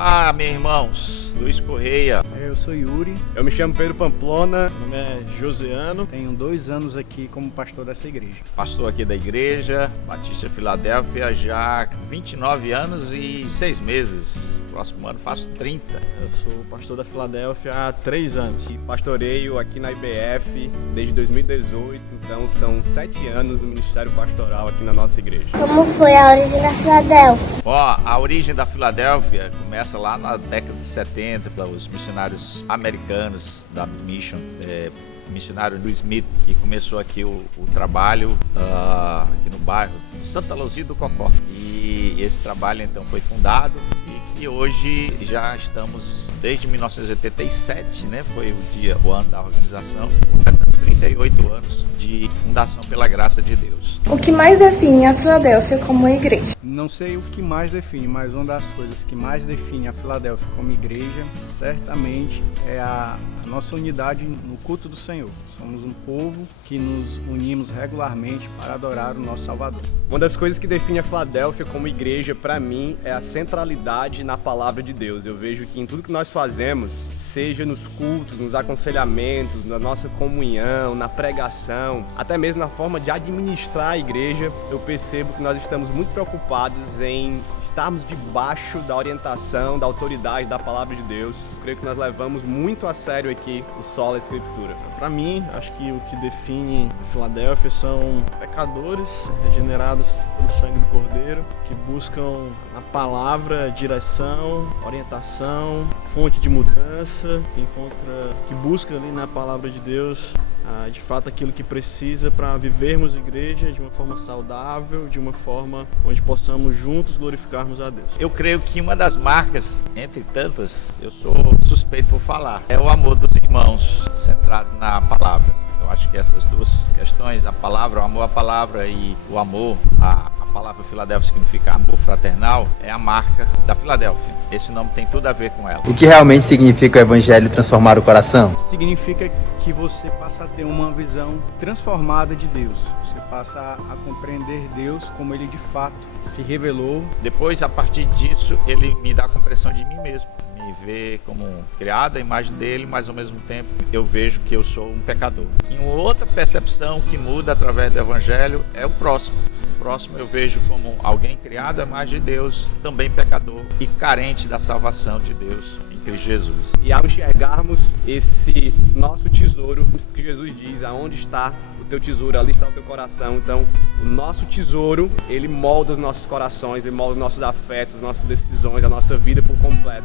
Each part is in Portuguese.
Olá, meus irmãos. Luiz Correia. Eu sou Yuri. Eu me chamo Pedro Pamplona. Meu nome é Josiano. Tenho 2 anos aqui como pastor dessa igreja. Pastor aqui da igreja, Batista Filadélfia, já 29 anos e 6 meses. Próximo ano faço 30. Eu sou pastor da Filadélfia há 3 anos. E pastoreio aqui na IBF desde 2018, então são 7 anos no ministério pastoral aqui na nossa igreja. Como foi a origem da Filadélfia? A origem da Filadélfia começa lá na década de 70, pelos missionários americanos da Mission, missionário do Smith, que começou aqui o trabalho aqui no bairro Santa Luzia do Cocó. E esse trabalho então foi fundado e hoje já estamos desde 1987, né? Foi o ano da organização, 38 anos de fundação pela graça de Deus. O que mais define a Filadélfia como igreja? Não sei o que mais define, mas uma das coisas que mais define a Filadélfia como igreja, certamente, é a nossa unidade no culto do Senhor. Somos um povo que nos unimos regularmente para adorar o nosso Salvador. Uma das coisas que define a Filadélfia como igreja, para mim, é a centralidade na palavra de Deus. Eu vejo que em tudo que nós fazemos, seja nos cultos, nos aconselhamentos, na nossa comunhão, na pregação, até mesmo na forma de administrar a igreja, eu percebo que nós estamos muito preocupados em estarmos debaixo da orientação, da autoridade da palavra de Deus. Eu creio que nós levamos muito a sério aqui o Sola Escritura. Para mim, acho que o que define a Filadélfia são pecadores regenerados pelo sangue do Cordeiro, que buscam na palavra direção, orientação, fonte de mudança, que busca ali na palavra de Deus de fato aquilo que precisa para vivermos igreja de uma forma saudável, de uma forma onde possamos juntos glorificarmos a Deus. Eu creio que uma das marcas, entre tantas, eu sou suspeito por falar, é o amor dos irmãos centrado na palavra. Eu acho que essas duas questões, a palavra, o amor à palavra e o amor à palavra Filadélfia significa amor fraternal, é a marca da Filadélfia. Esse nome tem tudo a ver com ela. O que realmente significa o Evangelho transformar o coração? Significa que você passa a ter uma visão transformada de Deus. Você passa a compreender Deus como Ele de fato se revelou. Depois, a partir disso, Ele me dá a compreensão de mim mesmo. Me vê como criado à imagem dele, mas ao mesmo tempo eu vejo que eu sou um pecador. E uma outra percepção que muda através do Evangelho é o próximo. O próximo eu vejo como alguém criado à imagem de Deus, também pecador e carente da salvação de Deus em Cristo Jesus. E ao enxergarmos esse nosso tesouro, que Jesus diz, aonde está o teu tesouro, ali está o teu coração. Então, o nosso tesouro, ele molda os nossos corações, ele molda os nossos afetos, as nossas decisões, a nossa vida por completo.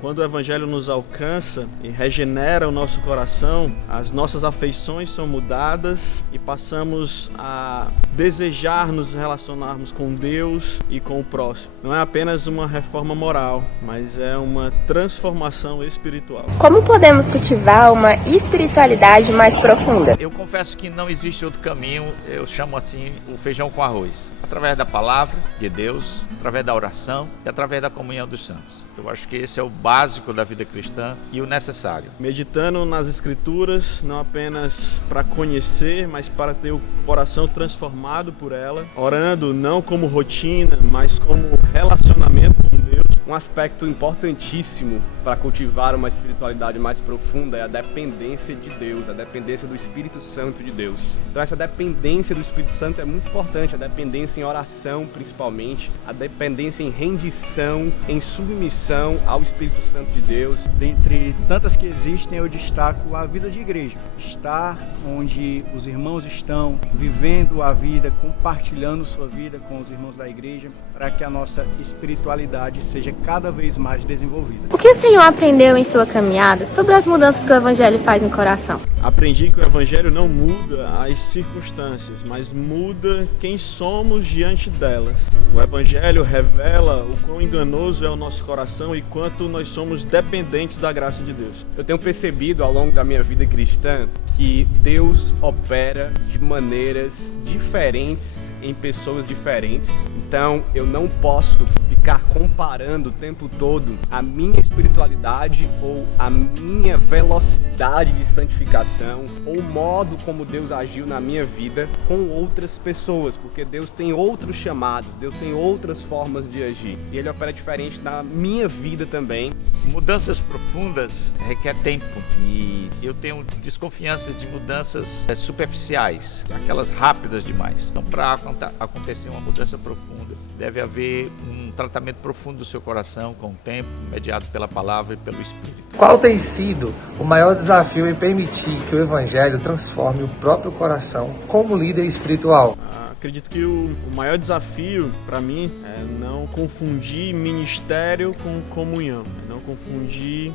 Quando o Evangelho nos alcança e regenera o nosso coração, as nossas afeições são mudadas e passamos a desejar nos relacionarmos com Deus e com o próximo. Não é apenas uma reforma moral, mas é uma transformação espiritual. Como podemos cultivar uma espiritualidade mais profunda? Eu confesso que não existe outro caminho, eu chamo assim o feijão com arroz. Através da palavra de Deus, através da oração e através da comunhão dos santos. Eu acho que esse é o básico da vida cristã e o necessário. Meditando nas Escrituras, não apenas para conhecer, mas para ter o coração transformado por ela. Orando não como rotina, mas como relacionamento com Deus. Um aspecto importantíssimo para cultivar uma espiritualidade mais profunda é a dependência de Deus, a dependência do Espírito Santo de Deus. Então essa dependência do Espírito Santo é muito importante, a dependência em oração principalmente, a dependência em rendição, em submissão ao Espírito Santo de Deus. Dentre tantas que existem, eu destaco a vida de igreja. Estar onde os irmãos estão, vivendo a vida, compartilhando sua vida com os irmãos da igreja, para que a nossa espiritualidade seja cada vez mais desenvolvida. O que o Senhor aprendeu em sua caminhada sobre as mudanças que o Evangelho faz no coração? Aprendi que o Evangelho não muda as circunstâncias, mas muda quem somos diante delas. O Evangelho revela o quão enganoso é o nosso coração e quanto nós somos dependentes da graça de Deus. Eu tenho percebido ao longo da minha vida cristã que Deus opera de maneiras diferentes em pessoas diferentes. Então eu não posso ficar comparando o tempo todo a minha espiritualidade ou a minha velocidade de santificação pregação ou o modo como Deus agiu na minha vida com outras pessoas, porque Deus tem outros chamados, Deus tem outras formas de agir e Ele opera diferente na minha vida também. Mudanças profundas requer tempo e eu tenho desconfiança de mudanças superficiais, aquelas rápidas demais. Então, para acontecer uma mudança profunda, deve haver um tratamento profundo do seu coração com o tempo, mediado pela palavra e pelo Espírito. Qual tem sido o maior desafio em permitir que o Evangelho transforme o próprio coração como líder espiritual? Acredito que o maior desafio para mim é não confundir ministério com comunhão, não confundir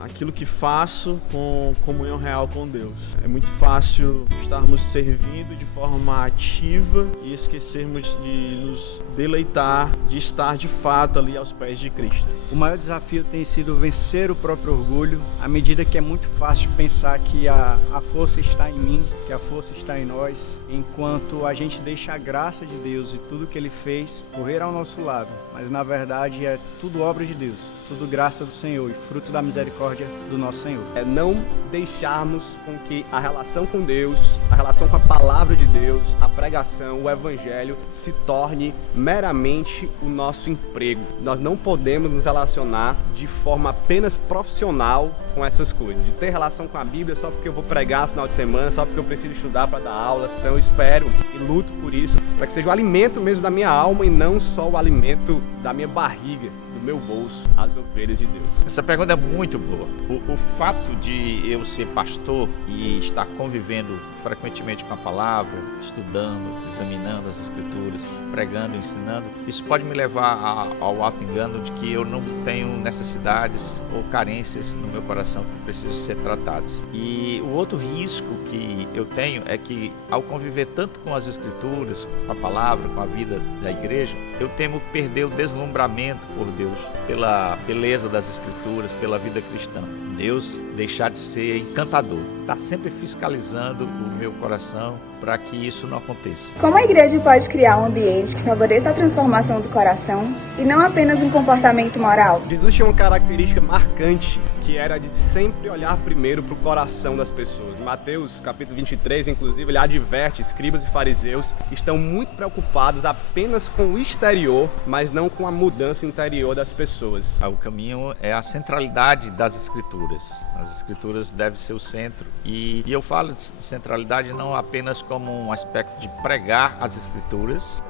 aquilo que faço com comunhão real com Deus. É muito fácil estarmos servindo de forma ativa e esquecermos de nos deleitar, de estar de fato ali aos pés de Cristo. O maior desafio tem sido vencer o próprio orgulho, à medida que é muito fácil pensar que a força está em mim, que a força está em nós, enquanto a gente deixa a graça de Deus e tudo que Ele fez correr ao nosso lado. Mas na verdade é tudo obra de Deus, tudo graça do Senhor e fruto da misericórdia do nosso Senhor. É não deixarmos com que a relação com Deus, a relação com a palavra de Deus, a pregação, o Evangelho se torne meramente o nosso emprego. Nós não podemos nos relacionar de forma apenas profissional com essas coisas, de ter relação com a Bíblia só porque eu vou pregar no final de semana, só porque eu preciso estudar para dar aula. Então eu espero e luto por isso, para que seja o alimento mesmo da minha alma e não só o alimento da minha barriga, do meu bolso, as ovelhas de Deus. Essa pergunta é muito boa. O fato de eu ser pastor e estar convivendo frequentemente com a palavra, estudando, examinando as Escrituras, pregando, ensinando, isso pode me levar ao auto-engano de que eu não tenho necessidades ou carências no meu coração que precisam ser tratados. E o outro risco que eu tenho é que, ao conviver tanto com as Escrituras, com a palavra, com a vida da igreja, eu temo perder o deslumbramento por Deus, pela beleza das Escrituras, pela vida cristã. Deus deixar de ser encantador, está sempre fiscalizando o meu coração para que isso não aconteça. Como a igreja pode criar um ambiente que favoreça a transformação do coração e não apenas um comportamento moral? Jesus tinha uma característica marcante, que era de sempre olhar primeiro para o coração das pessoas. Em Mateus capítulo 23, inclusive, ele adverte escribas e fariseus que estão muito preocupados apenas com o exterior, mas não com a mudança interior das pessoas. O caminho é a centralidade das Escrituras. As Escrituras devem ser o centro. E eu falo de centralidade não apenas como um aspecto de pregar as Escrituras,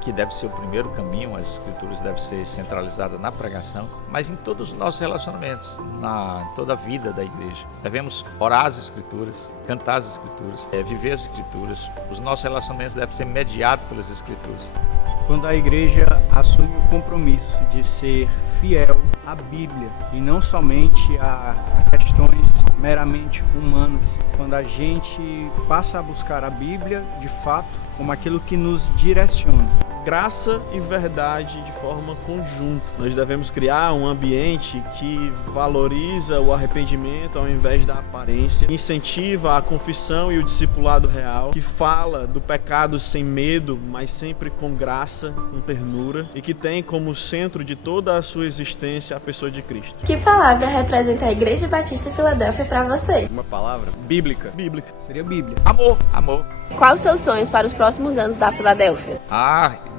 que deve ser o primeiro caminho, as Escrituras devem ser centralizadas na pregação, mas em todos os nossos relacionamentos, em toda a vida da igreja. Devemos orar as Escrituras, cantar as Escrituras, viver as Escrituras. Os nossos relacionamentos devem ser mediados pelas Escrituras. Quando a igreja assume o compromisso de ser fiel à Bíblia e não somente a questões meramente humanas, quando a gente passa a buscar a Bíblia de fato como aquilo que nos direciona. Graça e verdade de forma conjunta. Nós devemos criar um ambiente que valoriza o arrependimento ao invés da aparência, incentiva a confissão e o discipulado real, que fala do pecado sem medo, mas sempre com graça, com ternura, e que tem como centro de toda a sua existência a pessoa de Cristo. Que palavra representa a Igreja Batista Filadélfia para você? Uma palavra bíblica. Bíblica. Seria Bíblia. Amor, amor. Quais os seus sonhos para os próximos anos da Filadélfia?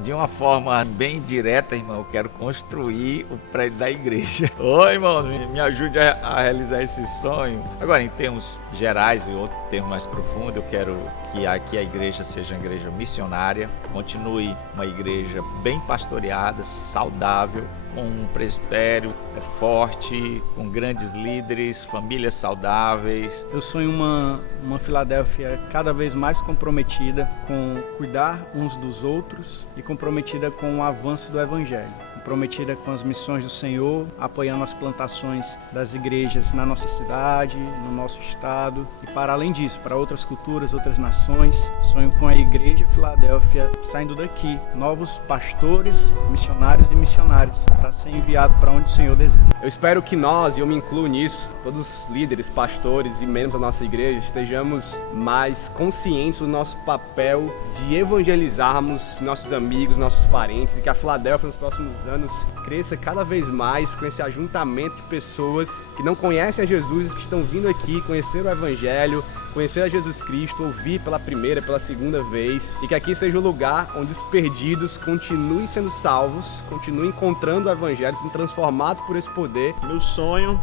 De uma forma bem direta, irmão, eu quero construir o prédio da igreja. Oi, irmão, me ajude a realizar esse sonho. Agora, em termos gerais e outro termo mais profundo, eu quero que aqui a igreja seja uma igreja missionária, continue uma igreja bem pastoreada, saudável, com um presbitério forte, com grandes líderes, famílias saudáveis. Eu sonho uma Filadélfia cada vez mais comprometida com cuidar uns dos outros e comprometida com o avanço do Evangelho. Comprometida com as missões do Senhor, apoiando as plantações das igrejas na nossa cidade, no nosso estado e para além disso, para outras culturas, outras nações. Sonho com a Igreja Filadélfia saindo daqui, novos pastores, missionários e missionárias, para ser enviado para onde o Senhor deseja. Eu espero que nós, e eu me incluo nisso, todos os líderes, pastores e membros da nossa igreja, estejamos mais conscientes do nosso papel de evangelizarmos nossos amigos, nossos parentes, e que a Filadélfia nos próximos anos cresça cada vez mais com esse ajuntamento de pessoas que não conhecem a Jesus, que estão vindo aqui conhecer o Evangelho, conhecer a Jesus Cristo, ouvir pela primeira, pela segunda vez, e que aqui seja o lugar onde os perdidos continuem sendo salvos, continuem encontrando o Evangelho, sendo transformados por esse poder. Meu sonho,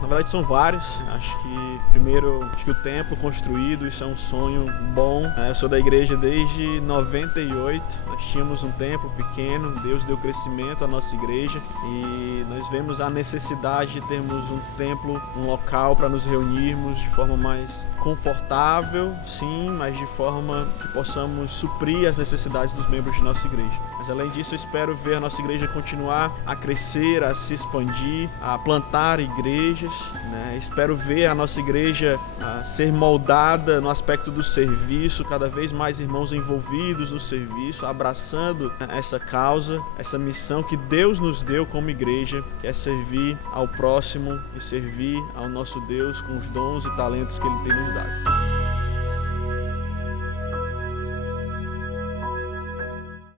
na verdade são vários. Acho que o templo construído, isso é um sonho bom. Eu sou da igreja desde 98, nós tínhamos um templo pequeno, Deus deu crescimento à nossa igreja e nós vemos a necessidade de termos um templo, um local para nos reunirmos de forma mais confortável, sim, mas de forma que possamos suprir as necessidades dos membros de nossa igreja. Mas além disso, eu espero ver a nossa igreja continuar a crescer, a se expandir, a plantar igrejas, né? Espero ver a nossa igreja ser moldada no aspecto do serviço, cada vez mais irmãos envolvidos no serviço, abraçando essa causa, essa missão que Deus nos deu como igreja, que é servir ao próximo e servir ao nosso Deus com os dons e talentos que Ele tem nos dado.